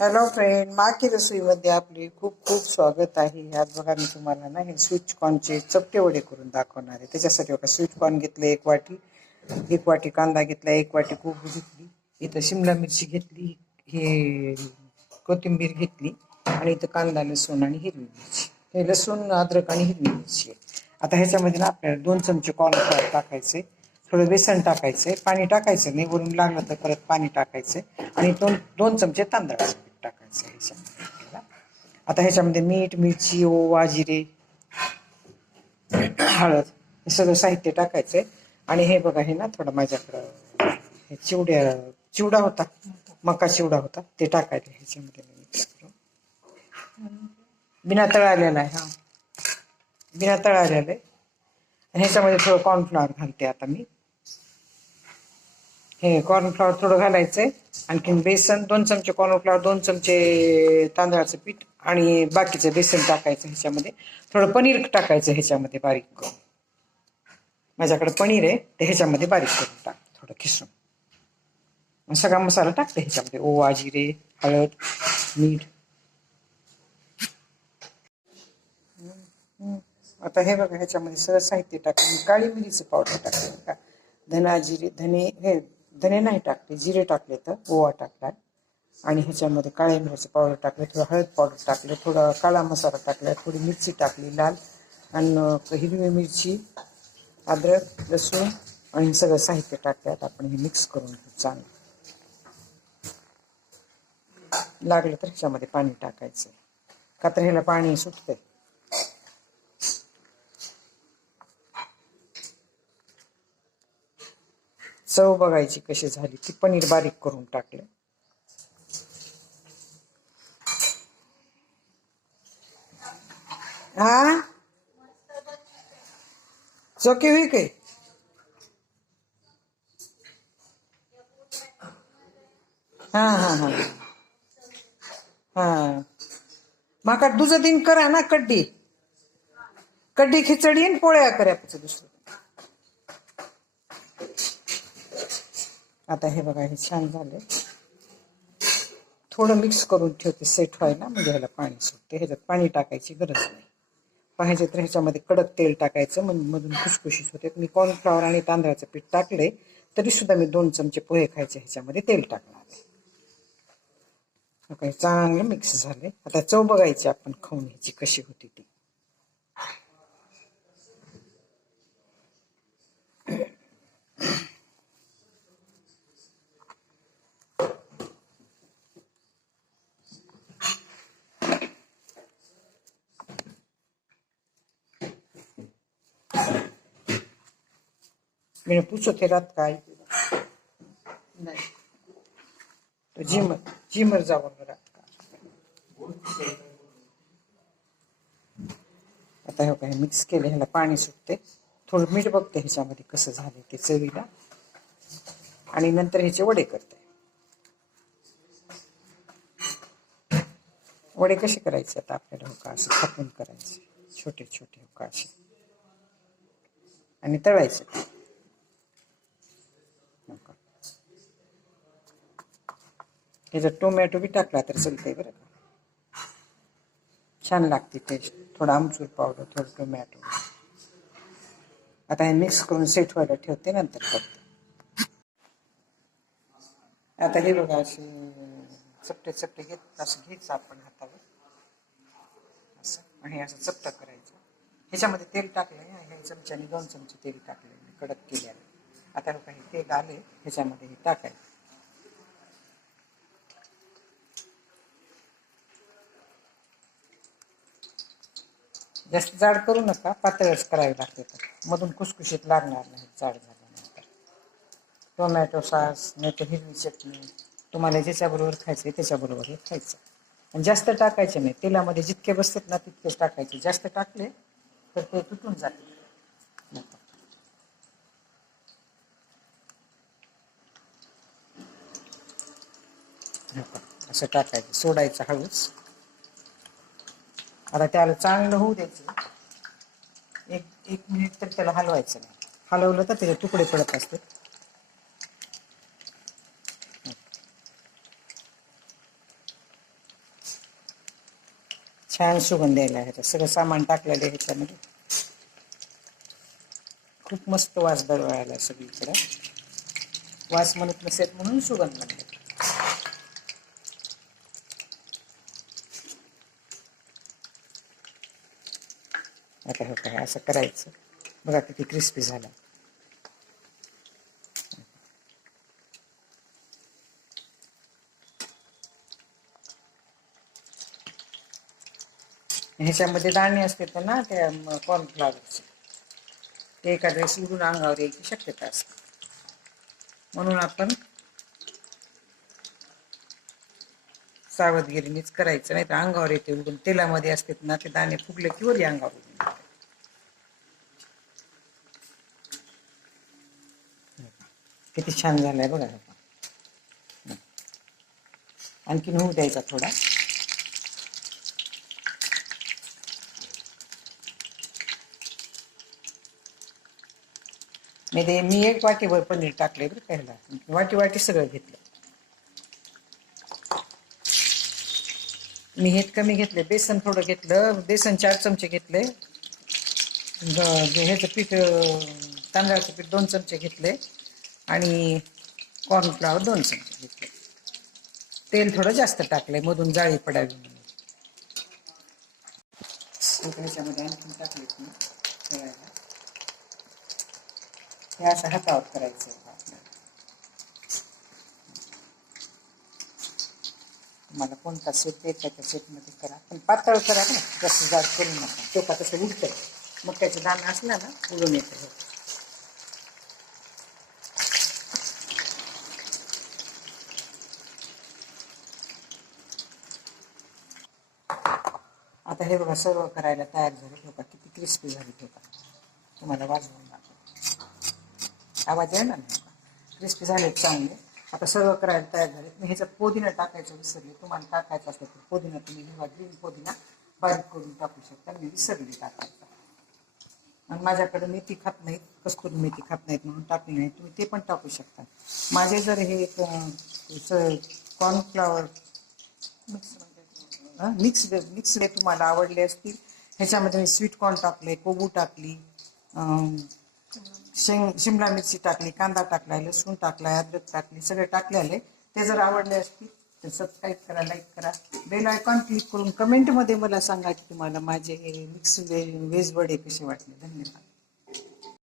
Hello friend माकी रसोईमध्ये आपले खूप खूप स्वागत आहे. आज बघा मी तुम्हाला ना हे स्वीट कॉर्नचे चपटे वडे करून दाखवणार आहे. त्याच्यासाठी बघा स्वीट कॉर्न घेतले एक वाटी एक वाटी कांदा घेतला एक वाटी कोबी घेतली इथं शिमला मिरची घेतली हे कोथिंबीर घेतली आणि इथं कांदा लसूण आणि हिरवी मिरची. हे लसूण अद्रक आणि हिरवी मिरची आहे. आता ह्याच्यामध्ये ना आपल्याला दोन चमचे कॉर्नफ्लॉवर टाकायचे थोडं बेसन टाकायचं पाणी टाकायचं नाही वरून लागलं तर परत पाणी टाकायचं आणि दोन दोन चमचे तांदळाचे. टाकायचं ह्याच्यामध्ये आता ह्याच्यामध्ये मीठ मिरची ओवा जिरे हळद हे सगळं साहित्य टाकायचंय. आणि हे बघा हे ना थोडं माझ्याकडं हे चिवड्या चिवडा होता मका चिवडा होता ते टाकायचं ह्याच्यामध्ये मिक्स करून. बिना तळालेला आहे हा. बिना तळालेलं आहे. आणि ह्याच्यामध्ये थोडं कॉर्नफ्लॉवर घालते आता मी. हे कॉर्नफ्लॉवर थोडं घालायचंय. आणखीन बेसन दोन चमचे कॉर्नफ्लॉवर दोन चमचे तांदळाचं पीठ आणि बाकीचं बेसन टाकायचं ह्याच्यामध्ये. थोडं पनीर टाकायचं ह्याच्यामध्ये बारीक करून. माझ्याकडे पनीर आहे ते ह्याच्यामध्ये बारीक करून टाक थोडं खिसून. मग सगळा मसाला टाकते ह्याच्यामध्ये. ओवा जिरे हळद मीठ. आता हे बघा ह्याच्यामध्ये सगळं साहित्य टाकलं काळी मिरीचं पावडर टाकले का धना जिरे धने हे धने नाही टाकले जिरे टाकले तर ओवा टाकला आणि ह्याच्यामध्ये काळ्या मिरची पावडर टाकले थोडं हळद पावडर टाकले थोडा काळा मसाला टाकला थोडी मिरची टाकली लाल आणि हिरवी मिरची अद्रक लसूण आणि हे सगळं साहित्य टाकल्यात आपण हे मिक्स करून घेऊ चांगलं. लागलं तर ह्याच्यामध्ये पाणी टाकायचं. का तर ह्याला पाणी सुटतंय. चव बघायची कशी झाली ती पनीर बारीक करून टाकले. हा? चोकी हुई काय? हा हा हा. हा. माका तुझं दिन करा ना कड्डी. कड्डी खिचडी आणि पोळ्या करा दुसरं. आता हे बघा हे छान झाले थोडं मिक्स करून ठेवते सेट व्हायला. म्हणजे ह्याला पाणी सुटते. ह्याच्यात पाणी टाकायची गरज नाही. पाहिजे तर ह्याच्यामध्ये कडक तेल टाकायचं. मग मधून खुसखुशीत होते. मी कॉर्नफ्लॉवर आणि तांदळाचं पीठ टाकले तरी सुद्धा मी दोन चमचे पोहे खायचे. ह्याच्यामध्ये तेल टाकणार आहे. काही चांगलं मिक्स झाले आता चव बघायची आपण खाऊन ह्याची कशी होती ती. आई थी नहीं तो जिमर जिमर जावं रात का आता हे काही मिक्स केले ह्याला पाणी सुटते थोडं मीठ बघते ह्याच्यामध्ये कसं झाले ते चवीला आणि नंतर ह्याचे वडे करते वडे कसे करायचे आता आपल्याला हो का असं थापून करायचे छोटे छोटे हो का असे आणि तळायचे हो का. जर टोमॅटो बी टाकला तर चालतंय बरं का. छान लागते टेस्ट थोडा आमचूर पावडर थोडं टोमॅटो. आता हे मिक्स करून सेट व्हायला ठेवते नंतर करते. आता हे बघा असे चपटे चपटे घेत असं घ्यायचं आपण हातावर. असं. आणि असं चपटा करायचं. ह्याच्यामध्ये तेल टाकलंय ह्या चमच्याने दोन चमचे तेल टाकले कडक केल्याने. आता हे काही तेल आले ह्याच्यामध्ये हे टाकायचं. जास्त जाड करू नका पातळच करावी लागते तर. मधून कुसकुशीत लागणार नाही जाड झाल्यानंतर. टोमॅटो सॉस नाही तर हिरवी चटणी. तुम्हाला ज्याच्याबरोबर खायचं आहे त्याच्याबरोबर हे खायचं. आणि जास्त टाकायचे नाही. तेलामध्ये जितके बसतात ना तितकेच टाकायचे. जास्त टाकले तर ते तुटून जाते. असं टाकायचं. सोडायचं हळूच. आता त्याला चांगलं होऊ द्यायचं. एक एक मिनिट तर त्याला हलवायचं नाही. हलवलं तर त्याचे तुकडे पडत असते छान सुगंध यायला ह्याचं सगळं सामान टाकलेलं आहे ह्याच्यामध्ये खूप मस्त वास दरवळायला सगळीकडं. वास म्हणत नसेल म्हणून सुगंध म्हणतात. आता हे काय असं करायचं. बघा किती क्रिस्पी झाला. ह्याच्यामध्ये दाणे असते तर ना त्या कॉर्नफ्लावरचे ते एखाद्या वेळेस उडून अंगावर यायची शक्यता असते. म्हणून आपण सावधगिरीनेच करायचं. नाही तर अंगावर येते उडून तेलामध्ये असते ना ते दाणे फुगले की वरी अंगावर उडून येतात. किती छान झालाय बघा आणखीन होऊ द्यायचा थोडा. मी ते मी एक वाटीभर पनीर टाकले बरं पहिला वाटी वाटी सगळं घेतलं. मी हे कमी घेतले बेसन थोडं घेतलं. बेसन चार चमचे घेतले. ह्याचं पीठ तांदळाचं पीठ दोन चमचे घेतले. आणि कॉर्नफ्लावर दोन चमचे. घेतले तेल थोडं जास्त टाकलंय मधून जाळी पडावी म्हणून. ह्याच्यामध्ये आणखी टाकले मी हे असं हातावर करायचं आहे कोणता सेट येत त्या सेटमध्ये करा. पण पातळ करा ना जास्त जाड करू नका. चोखा तसं मग मक्याचं दाणं असला ना उडून येतं. आता हे बघा सर्व करायला तयार झाले बघा किती क्रिस्पी झाले बघा. तुम्हाला वाजवून आवाज येणार नाही क्रिस्पी झाले चांगले. आता सर्व करायला तयार झाले मी ह्याच्यात पुदिना टाकायचं विसरले. तुम्हाला टाकायचं असेल तर पुदिना तुम्ही हिरवा ग्रीन पुदिना बारीक करून टाकू शकता. मी विसरली टाकायचं. आणि माझ्याकडे मेथी खात नाहीत. कस्तुरी मेथी खात नाहीत म्हणून टाकली नाही. तुम्ही ते पण टाकू शकता. माझे जर हे कॉर्नफ्लावर मिक्स मिक्स डे तुम्हाला आवडले असतील. ह्याच्यामध्ये मी स्वीट कॉर्न टाकले कोबू टाकली शेंग शिमला मिरची टाकली कांदा टाकलाय लसूण टाकलाय अद्रक टाकली सगळे टाकलेले ते जर आवडले असतील तर सबस्क्राईब करा लाईक करा. बेल आयकॉन क्लिक करून कमेंटमध्ये मला सांगा की तुम्हाला माझे हे मिक्स व्हेज वडे कसे वाटले. धन्यवाद.